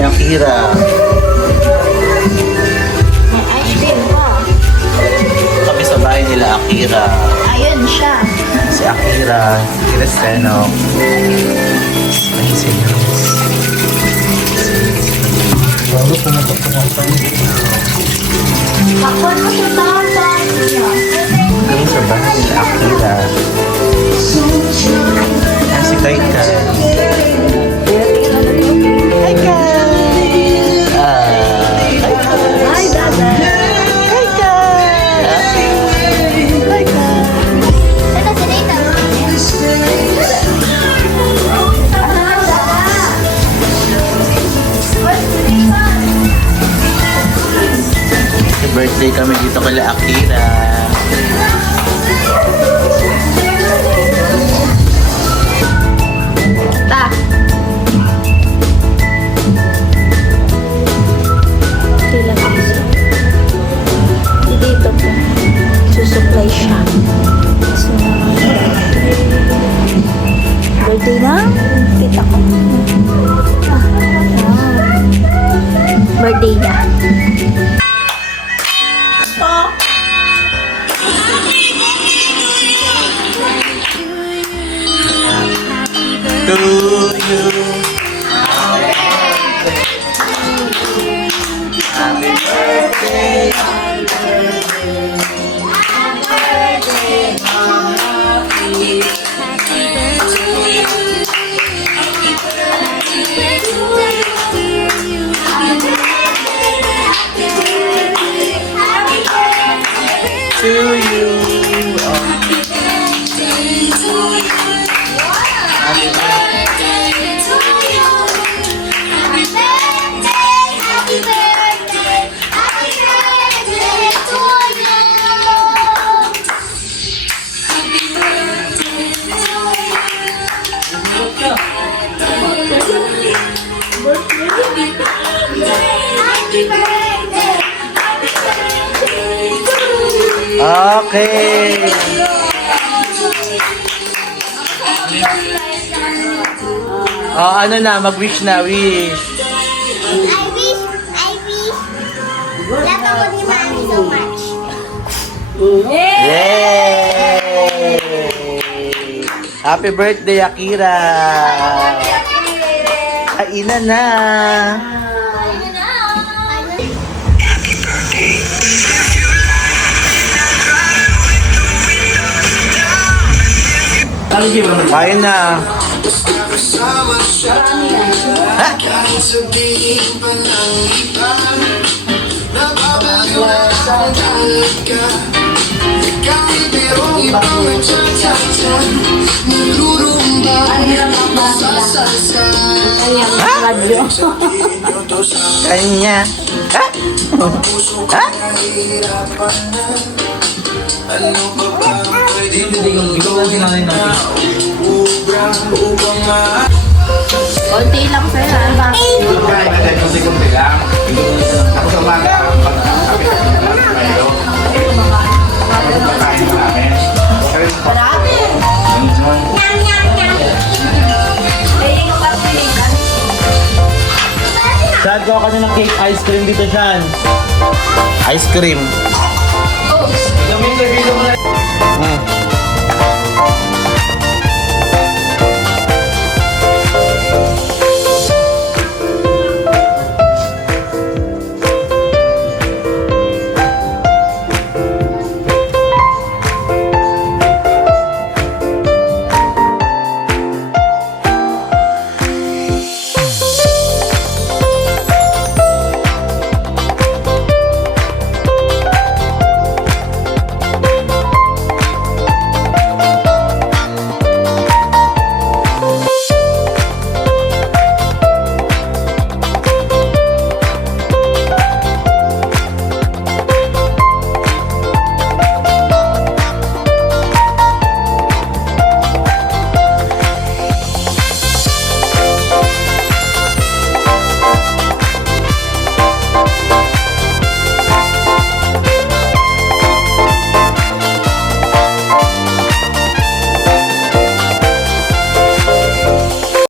ni Akira. May ice cream pa. Kami sa bahay nila Akira. Ayun siya. Si Akira, Cristiano. Ay, serious. Bago pumunta Bakwan mo sa tatay niya. kami sa bahay nila Akira. Yan si Kai Kai. Kai Kai! Kai Kai! Hi, Dada. Kai Kai! Kai Kai! Ito si Nathan. Happy birthday kami dito kala Akira. Ta. Kailan ako dito po. Susupply siya. So, birthday na. Tita ko. Birthday na. To you. Happy birthday. To you. Okay. Oh, ano na, mag-wish na, wish. I wish love ako ni Mommy so much. Yay! Happy birthday, Akira! Kainan na! Kain na! Kanya. Ha? Ha? Konti lang sa'yo, ha? Saan ko ka ng cake ice cream dito, Shan? Ice cream. Oh.